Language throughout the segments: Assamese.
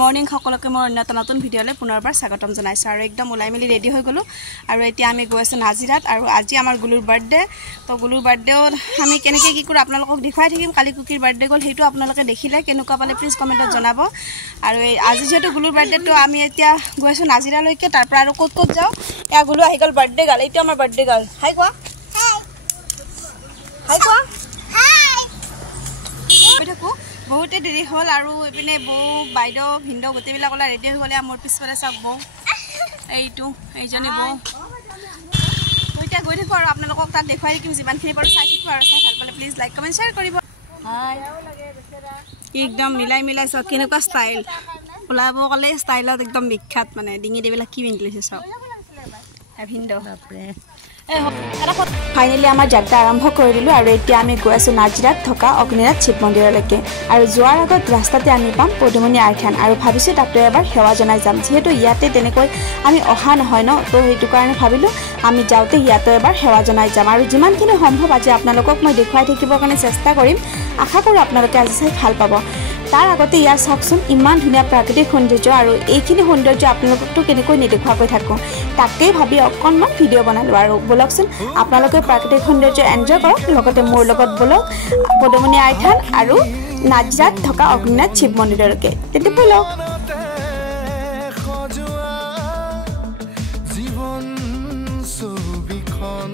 মৰ্নিং সকলোকে মই অন্যতম নতুন ভিডিঅ'লৈ পুনৰবাৰ স্বাগতম জনাইছো আৰু একদম ওলাই মেলি ৰেডি হৈ গলো আৰু এতিয়া আমি গৈ আছো নাজিৰাত আৰু আজি আমাৰ গুলুৰ বাৰ্থডে তো গুলুৰ বাৰ্থডেত আমি কেনেকৈ কি কৰো আপোনালোকক দেখাই থাকিম কালি কুকিৰ বাৰ্থডে গল হেতু আপোনালোকে দেখিলে কেনেকুৱা পালে প্লিজ কমেন্টত জনাব আৰু আজি যেটো গুলুৰ বাৰ্থডে তো আমি এতিয়া গৈ আছো নাজিৰালৈকে তাৰ পৰা আৰু ক'ত যাও এয়া গুলু আহি গল বাৰ্থডে গাল এইটো আমাৰ বাৰ্থডে গাল হাই কোৱা হাই কোৱা হাই দেখো बहुते देरी हल और इपिने बो बाइदो भिंडो गोटेबिलाकला रेडी हो गले मोर पिछफाले सब बो एइटु एइजनी बो ओइटा गय देखो और आपनालोকক ता देखाइ दिम जिमानखिनि पारो चाइ थिकु और चाइ ভাল পালে प्लीज लाइक कमेन्ट शेयर करिब हाय एकदम मिलाई मिलाई सब केनेका स्टाइल ओलाबो कले स्टाइलत एकदम विख्यात माने डिंगी देबिला की इंग्लिश सब भिंडो बाप रे फाइनली आम यात्रा आरम्भ कर दिलो और एतिया आमी गय आसो नाजिरात थका अग्निनाथ शिव मन्दिरলৈকে और जोৱাৰ আগত रास्ताते आमी पाम पदुमनी आइथान और भाबिसु ताते एबार सेवा जनाइ जाम जेहेतु याते तेनेকৈ आमी अहा নহয় न तो हेतु कारणे भाबिलो आमी जाउते याते एबार सेवा जनाइ जाम और जिमानखिनि सम्भव আজি আপোনালোকক মই দেখুৱাই থাকিবৰ কাৰণে চেষ্টা কৰিম आशा कৰো আপোনালোকে আজি চাই ভাল পাব तार आगते यार सकसुन इमान धुनिया प्राकृतिक सौंदर्य और এইখিনি सौंदर्य আপোনালোকটো কেনেকৈ নেদেখুৱাকৈ থাকো তাকে ভাবি অকনমান ভিডিও বনালো আৰু বলকচোন আপোনালোকে প্ৰাকৃতিক সৌন্দৰ্য এনজয় কৰক লগতে মোৰ লগত বলক পদমনি আইথান আৰু নাজিৰাত থকা অগ্নিনাথ শিৱ মন্দিৰলৈকে তেতে বলক জীবন ছবিখন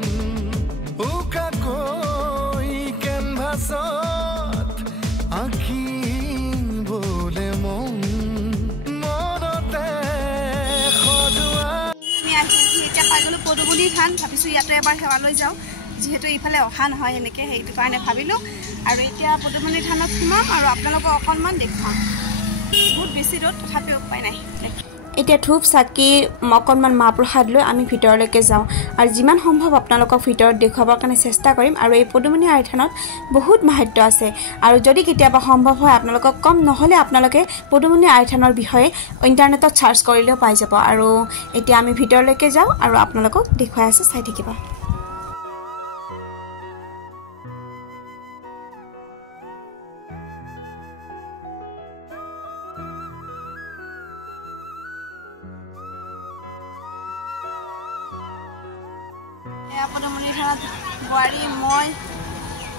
উকাকৈ কেনভাছত আঁকি বলে মন মনতে খজুৱা আমি আহিছো এতিয়া পাই গলো পদুমনি থান ভাবিছো ইয়াতে এবাৰ সেৱা লৈ যাও যেহেতু ইফালে অহা নহয় এনেকে হেইটো কাৰণে ভাবিলো আৰু এতিয়া পদুমনি থানত সোমাম আৰু আপোনালোকক অকনমান দেখাম বহুত বেছি ৰ'দ তথাপি উপায় নাই এতিয়া ধূপ চাকি অকনমান মহাপ্ৰসাদ লৈ আমি ভিতৰলৈকে যাওঁ আৰু যিমান সম্ভৱ আপোনালোকক ভিতৰত দেখুৱাবৰ কাৰণে চেষ্টা কৰিম আৰু এই পদুমনি আইথানত বহুত মাহাত্য আছে আৰু যদি কেতিয়াবা সম্ভৱ হয় আপোনালোকক কম নহলে আপোনালোকে পদুমনি আইথানৰ বিষয়ে ইন্টাৰনেটত সাৰ্চ কৰিলেও পাই যাব আৰু এতিয়া আমি ভিতৰলৈকে যাওঁ আৰু আপোনালোকক দেখুৱাই আছে চাই থাকিবা पदमनी थाना बुआरी मैं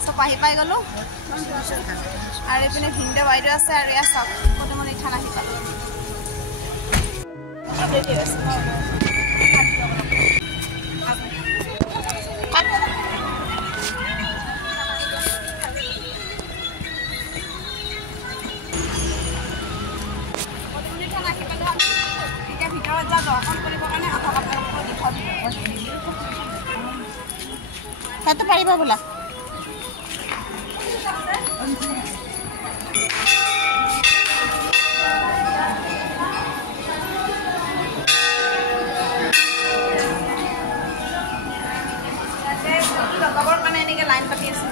सब पाई गलो और इपिने भिंडो बाइदो आछे और या सब पदमनी थाना आहि पालो पदमनी थाना आहि पालो इटा भितरत जा दर्शन करिबर কাৰণে আহক আপোনালোকক দেখাব तो पारिबा बोला लगाबर কাৰণে এনেকে লাইন পাতি আছে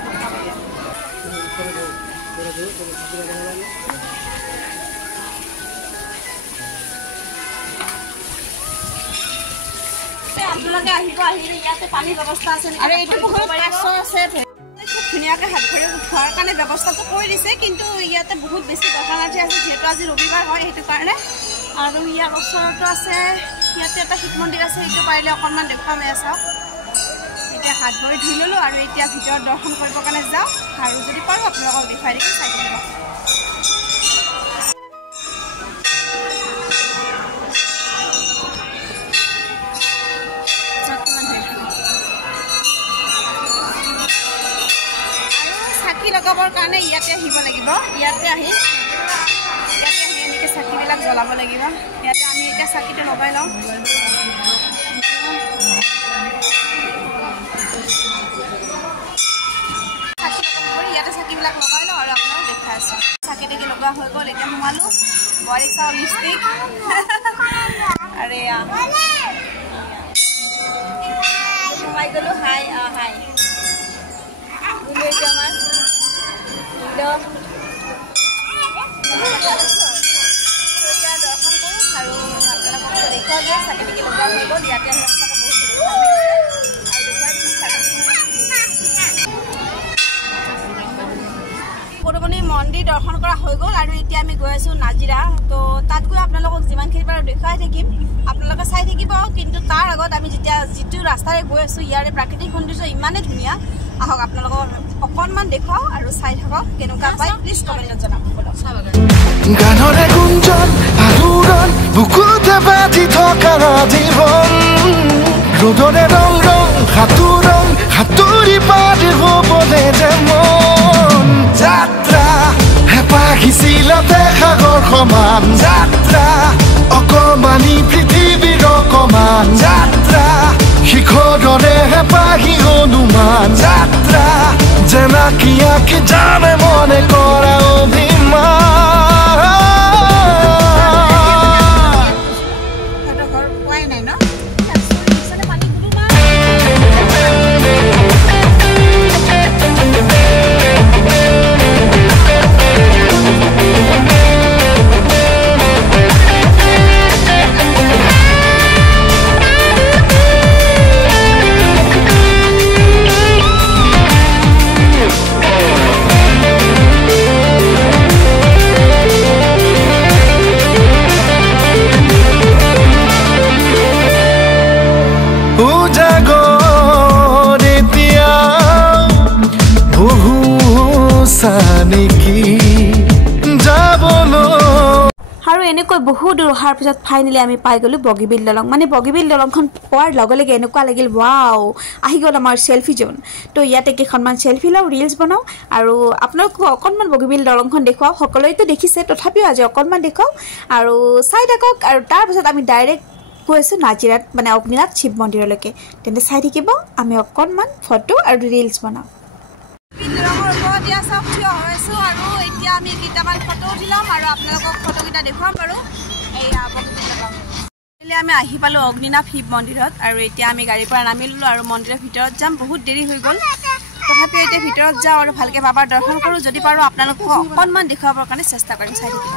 আপোনালোকে আহিব আহিলে ইয়াতে পানী ব্যৱস্থা আছে আৰু এইটো বহুত পাঁচশ আছে খুব ধুনীয়াকৈ হাত ভৰি উঠাৰ কাৰণে ব্যৱস্থাটো কৰি দিছে কিন্তু ইয়াতে বহুত বেছি দোকানাৰ্থী আছে যেহেতু আজি ৰবিবাৰ হয় সেইটো কাৰণে আৰু ইয়াৰ ওচৰতো আছে ইয়াতে এটা শিৱ মন্দিৰ আছে সেইটো পাৰিলে অকণমান দেখুৱাম চাওক এতিয়া হাত ভৰি ধুই ল'লোঁ আৰু এতিয়া ভিতৰত দৰ্শন কৰিবৰ কাৰণে যাওঁ আৰু যদি পাৰোঁ আপোনালোকক দেখুৱাই দিম চাই থাকিব लगाबर কাৰণে ইয়াতে আহিব লাগিব ইয়াতে আহি এনেকৈ চাকিবিলাক জ্বলাব লাগিব ইয়াতে আমি এতিয়া চাকিটো লগাই লওঁ ইয়াতে চাকিবিলাক লগাই লওঁ আৰু আপোনাক দেখাই আছোঁ চাকি টাকি লগোৱা হৈ গ'ল এতিয়া সোমালোঁ বোৱাৰী চাওঁ লিপষ্টিক আৰে সোমাই গ'লোঁ হাই হাই আমাৰ দৰ্শন কৰোঁ আৰু আপোনালোকক দেখুৱাই দিয়ে চাকি টাকি লগোৱা হৈ গ'ল ইয়াতে পদুমনি মন্দিৰ দৰ্শন কৰা হৈ গ'ল আৰু এতিয়া আমি গৈ আছোঁ নাজিৰা তো তাত দেখুৱাই থাকিম আপোনালোকে চাই থাকিব কিন্তু তাৰ আগত আমি যেতিয়া যিটো ৰাস্তাৰে গৈ আছো ইয়াৰে প্ৰাকৃতিক সৌন্দৰ্য ইমানে ধুনীয়া আহক আপোনালোকক অকণমান দেখুৱাও আৰু চাই থাকক কেনেকুৱা পায় প্লিজ কমেণ্টত জনাব গানৰে গুঞ্জন আলোড়ন বুকুতে বাজি থকা জীৱন ৰ'দৰে ৰং ৰং সাঁতুৰি পাৰি হ'বলে যে মন যাত্ৰা হেঁপাহিছিলতে সাগৰ সমান যাত্ৰা অকমানি পৃথিৱীৰ অকমান যাত্ৰা শিখৰৰে হেঁপাহি অনুমান যাত্ৰা জেনাকি আঁকি জানে মনে কৰা অভিমান আৰু এনেকৈ বহু দূৰ অহাৰ পিছত ফাইনেলি আমি পাই গ'লো বগীবিল দলং মানে বগীবিল দলংখন পোৱাৰ লগে লগে এনেকুৱা লাগিল ৱাও আহি গ'ল আমাৰ চেলফি জোন তো ইয়াতে কেইখনমান চেলফি লওঁ ৰিলছ বনাওঁ আৰু আপোনালোকক অকণমান বগীবিল দলংখন দেখুৱাওঁ সকলোৱেতো দেখিছে তথাপিও আজি অকণমান দেখুৱাওঁ আৰু চাই থাকক আৰু তাৰপিছত আমি ডাইৰেক্ট গৈ আছোঁ নাজিৰাত মানে অগ্নিনাথ শিৱ মন্দিৰলৈকে তেন্তে চাই থাকিব আমি অকণমান ফটো আৰু ৰিলছ বনাওঁ আৰু এতিয়া আমি কেইটামান ফটো উঠি ল'ম আৰু আপোনালোকক ফটোকেইটা দেখুৱাম বাৰু এইয়া আমি আহি পালোঁ অগ্নিনাথ শিৱ মন্দিৰত আৰু এতিয়া আমি গাড়ীৰ পৰা নামি ল'লোঁ আৰু মন্দিৰৰ ভিতৰত যাম বহুত দেৰি হৈ গ'ল তথাপিও এতিয়া ভিতৰত যাওঁ আৰু ভালকৈ বাবাৰ দৰ্শন কৰোঁ যদি পাৰোঁ আপোনালোকক অকণমান দেখুৱাবৰ কাৰণে চেষ্টা কৰিম চাই থাকিব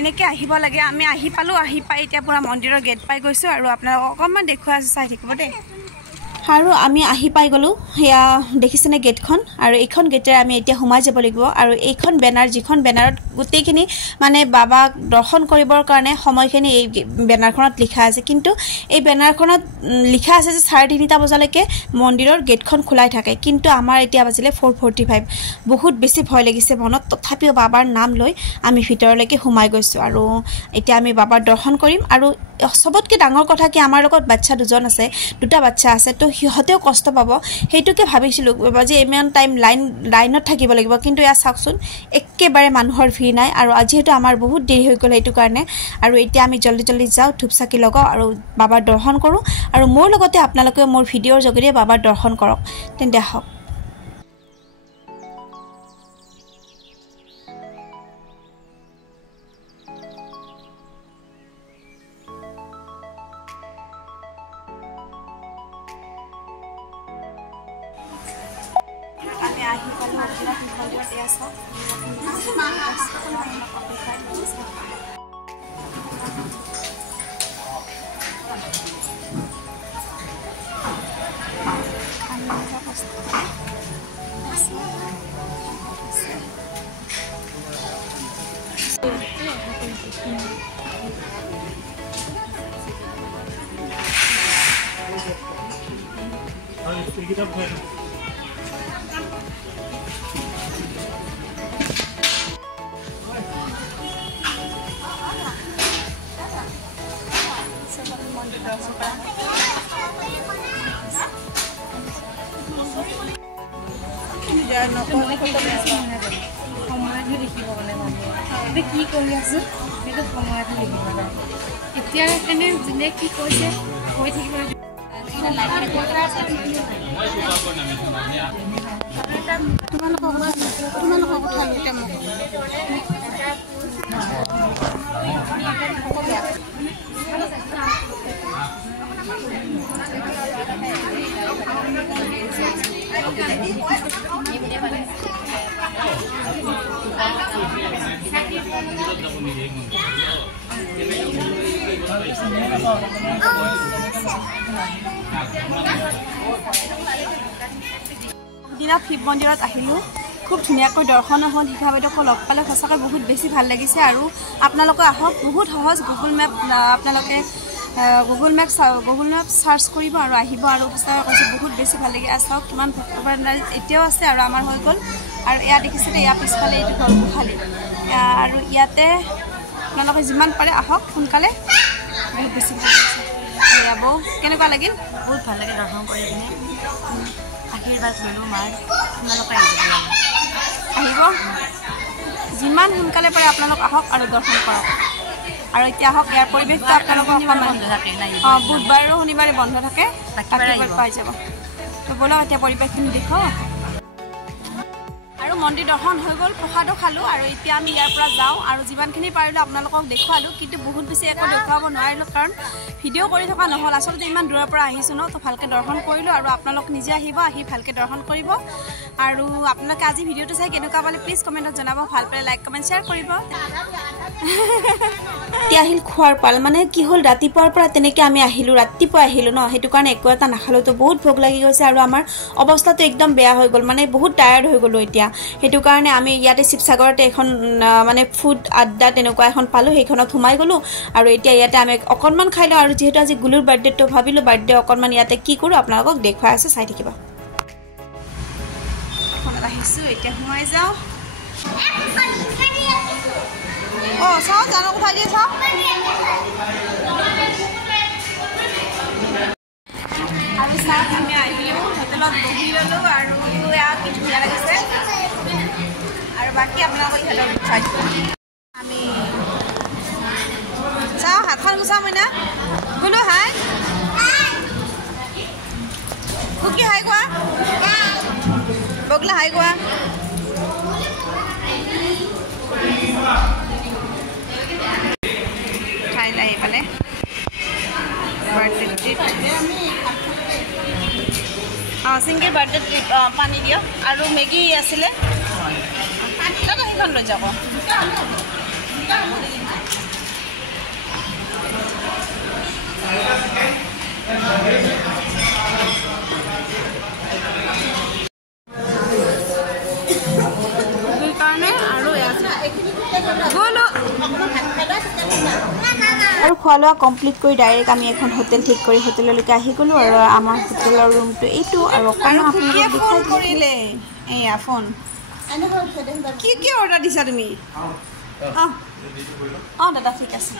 এনেকৈ আহিব লাগে আমি আহি পালোঁ আহি পাই এতিয়া পূৰা মন্দিৰৰ গেট পাই গৈছোঁ আৰু আপোনালোকক অকণমান দেখুৱাই আছোঁ চাই থাকিব দেই আৰু আমি আহি পাই গ'লোঁ সেয়া দেখিছেনে গেটখন আৰু এইখন গেটেৰে আমি এতিয়া সোমাই যাব লাগিব আৰু এইখন বেনাৰ যিখন বেনাৰত গোটেইখিনি মানে বাবাক দৰ্শন কৰিবৰ কাৰণে সময়খিনি এই বেনাৰখনত লিখা আছে কিন্তু এই বেনাৰখনত লিখা আছে যে 3:30 বজালৈকে মন্দিৰৰ গেটখন খোলাই থাকে কিন্তু আমাৰ এতিয়া বাজিলে 4:45 বহুত বেছি ভয় লাগিছে মনত তথাপিও বাবাৰ নাম লৈ আমি ভিতৰলৈকে সোমাই গৈছোঁ আৰু এতিয়া আমি বাবাৰ দৰ্শন কৰিম আৰু সবতকৈ ডাঙৰ কথা কি আমাৰ লগত বাচ্চা দুটা বাচ্চা আছে তো সিহঁতেও কষ্ট পাব সেইটোকে ভাবিছিলোঁ যে ইমান টাইম লাইনত থাকিব লাগিব কিন্তু এয়া চাওকচোন একেবাৰে মানুহৰ ভিৰ নাই আৰু যিহেতু আমাৰ বহুত দেৰি হৈ গ'ল সেইটো কাৰণে আৰু এতিয়া আমি জল্দি যাওঁ ধূপ চাকি লগাওঁ আৰু বাবাৰ দৰ্শন কৰোঁ আৰু মোৰ লগতে আপোনালোকে মোৰ ভিডিঅ'ৰ যোগেৰে বাবাৰ দৰ্শন কৰক তেন্তে আহক আহি পালোঁ অগ্নিনাথ মন্দিৰত এয়া চাওক কি কৰি আছো সেইটো সময়ত লিখিব এতিয়া এনে যোনে কি কৈছে কৈ থাকিব তোমালোকৰ কথা এতিয়া মোক অগ্নিনাথ শিৱ মন্দিৰত আহিলোঁ খুব ধুনীয়াকৈ দৰ্শন হ'ল শিখা বাইদেউক লগ পালে সঁচাকৈ বহুত বেছি ভাল লাগিছে আৰু আপোনালোকে আহক বহুত সহজ গুগল মেপ আপোনালোকে গুগল মেপ সাৰ্চ কৰিব আৰু আহিব আৰু সঁচাকৈ কৈছোঁ বহুত বেছি ভাল লাগি চাওক কিমান ভক্তপ্ৰাণ এতিয়াও আছে আৰু আমাৰ হৈ গ'ল আৰু এয়া দেখিছিলে ইয়াৰ পিছফালে এইটো হ'ল গোহালি আৰু ইয়াতে আপোনালোকে যিমান পাৰে আহক সোনকালে বহুত বেছি ভাল লাগিছে এয়া বৌ কেনেকুৱা লাগিল বহুত ভাল লাগে দৰ্শন কৰি কিনে আশীৰ্বাদ ল'লোঁ মাৰ আপোনালোকে আহিব যিমান সোনকালে পাৰে আপোনালোক আহক আৰু দৰ্শন কৰক আৰু এতিয়া আহক ইয়াৰ পৰিৱেশটো আপোনালোকৰ বুধবাৰ আৰু শনিবাৰে বন্ধ থাকে বাকীবাৰ পাই যাব তো ব'লক এতিয়া পৰিৱেশখিনি দেখুৱাওঁ আৰু মন্দিৰ দৰ্শন হৈ গ'ল প্ৰসাদো খালোঁ আৰু এতিয়া আমি ইয়াৰ পৰা যাওঁ আৰু যিমানখিনি পাৰিলোঁ আপোনালোকক দেখুৱালোঁ কিন্তু বহুত বেছি একো দেখুৱাব নোৱাৰিলোঁ কাৰণ ভিডিঅ' কৰি থকা নহ'ল আচলতে ইমান দূৰৰ পৰা আহিছোঁ ন তো ভালকৈ দৰ্শন কৰিলোঁ আৰু আপোনালোক নিজে আহিব আহি ভালকৈ দৰ্শন কৰিব আৰু আপোনালোকে আজি ভিডিঅ'টো চাই কেনেকুৱা পালে প্লিজ কমেণ্টত জনাব ভাল পালে লাইক কমেণ্ট শ্বেয়াৰ কৰিব এতিয়া আহিল খোৱাৰ পাল মানে কি হ'ল ৰাতিপুৱাৰ পৰা তেনেকৈ আমি ৰাতিপুৱা আহিলোঁ ন সেইটো কাৰণে একো এটা নাখালোঁ তো বহুত ভোক লাগি গৈছে আৰু আমাৰ অৱস্থাটো একদম বেয়া হৈ গ'ল মানে বহুত টায়াৰ্ড হৈ গ'লোঁ এতিয়া সেইটো কাৰণে আমি ইয়াতে শিৱসাগৰতে এখন মানে ফুড আড্ডা তেনেকুৱা এখন পালোঁ সেইখনত সোমাই গ'লোঁ আৰু এতিয়া ইয়াতে আমি অকণমান খাই লওঁ আৰু যিহেতু আজি গুলুৰ বাৰ্থডেটো ভাবিলোঁ বাৰ্থডে অকণমান ইয়াতে কি কৰোঁ আপোনালোকক দেখুৱাই আছোঁ চাই থাকিব ফোনত আহিছোঁ এতিয়া সোমাই যাওঁ অঁ চাওঁ জানো উঠাই দিয়ে চাওঁ আৰু চাওক আমি আহিলোঁ হোটেলত বহি ল'লোঁ আৰু এয়া কি ধুনীয়া লাগিছে আৰু বাকী আপোনালোকক ইহঁতক উঠাই দিওঁ আমি চাওঁ হাতখন গুচাওঁ মই না বোলো হাই কুকি হাই কোৱা বগলা হাই কোৱা খাই আহি পালে বাৰ্থডে ট্ৰিপ অঁ চিংগিৰ বাৰ্থডে ট্ৰিপ পানী দিয়ক আৰু মেগী আছিলে তাত সেইখন লৈ যাব আৰু খোৱা লোৱা কমপ্লিট কৰি ডাইৰেক্ট আমি এখন হোটেল ঠিক কৰি হোটেললৈকে আহি গ'লোঁ আৰু আমাৰ হোটেলৰ ৰুমটো এইটো আৰু ফোন কৰিলে এয়া ফোন কি কি অৰ্ডাৰ দিছা তুমি অঁ দাদা ঠিক আছে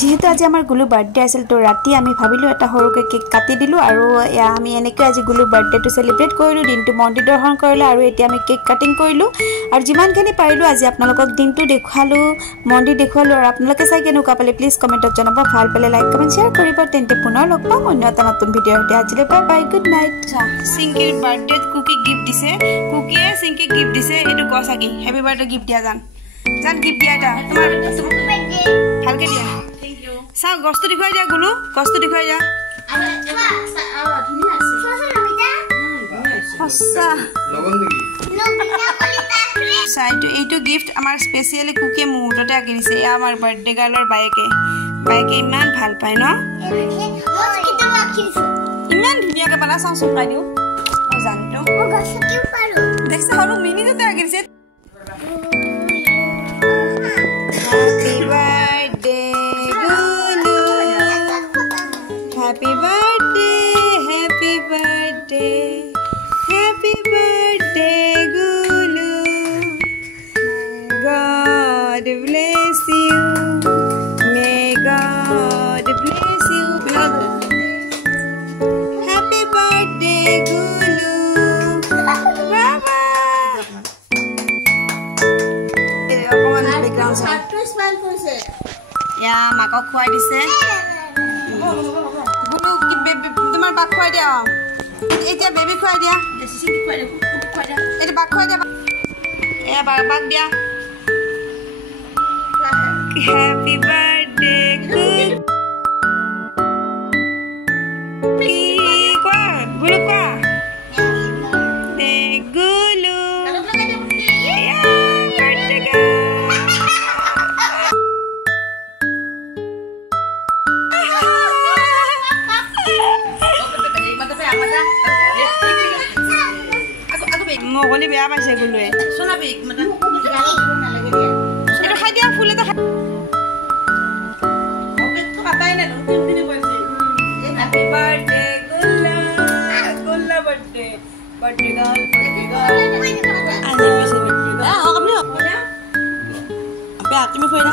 যিহেতু আজি আমাৰ গুলু বাৰ্থডে আছিল তো ৰাতি আমি ভাবিলোঁ এটা সৰুকৈ কেক কাটি দিলোঁ আৰু এয়া আমি এনেকৈ আজি গুলু বাৰ্থডেটো চেলিব্ৰেট কৰিলোঁ দিনটো মন্দিৰ দৰ্শন কৰিলোঁ আৰু এতিয়া আমি কেক কাটিং কৰিলোঁ আৰু যিমানখিনি পাৰিলোঁ আজি আপোনালোকক দিনটো দেখুৱালোঁ মন্দিৰ দেখুৱালোঁ আৰু আপোনালোকে চাই কেনেকুৱা পালে প্লিজ কমেণ্টত জনাব ভাল পালে লাইক কমেণ্ট শ্বেয়াৰ কৰিব তেন্তে পুনৰ লগ পাম অন্য এটা নতুন ভিডিঅ'ৰ সৈতে আজিলৈ বাই বাই গুড নাইট চিংকিৰ বাৰ্থডেত কুকি গিফ্ট দিছে কুকিয়ে চিংকিক গিফ্ট দিছে এইটো ক চাকি হেপী বাৰ্থডে গিফ্ট দিয়া জান গিফ্ট দিয়া এটা তোমাৰ ভালকৈ দিয়া চাওক গছটো দেখুৱাই দিয়া গুলু গছটো দেখুৱাই দিয়া এইটো গিফ্ট আমাৰ স্পেচিয়েলি কুকিয়ে মুহূৰ্ততে আঁকি দিছে এয়া আমাৰ বাৰ্থডে গাৰ্লৰ বাইকে ইমান ভাল পায় ন ইমান ধুনীয়াকৈ পালা চাওঁচোন পাই দিওঁ জানো দেখিছে সৰু মিনিটতে আঁকি দিছে Happy birthday, Gulu. God bless you. May God bless you. Happy birthday, Gulu. Baba. Background sound. Yeah, mako khwai dise. Gulu তোমার বাক খুৱাই দিয়া এতিয়া বেবি খুৱাই দিয়া এইটো বাক খুৱাই দিয়া এয়া বাক দিয়া হ্যাপি বাৰ্থডে কোৱা গুলু কোৱা গুলু খাবি এটা খাই দিয়া ফুল এটা খাই পেটটো কাটাই নাই তিনদিনে কৈছে হ্যাপি বার্থডে গুল্লা গুল্লা বার্থডে বার্থডে গার্ল আজি কৈছে বার্থডে গার্ল আপনি আপনি ফেরা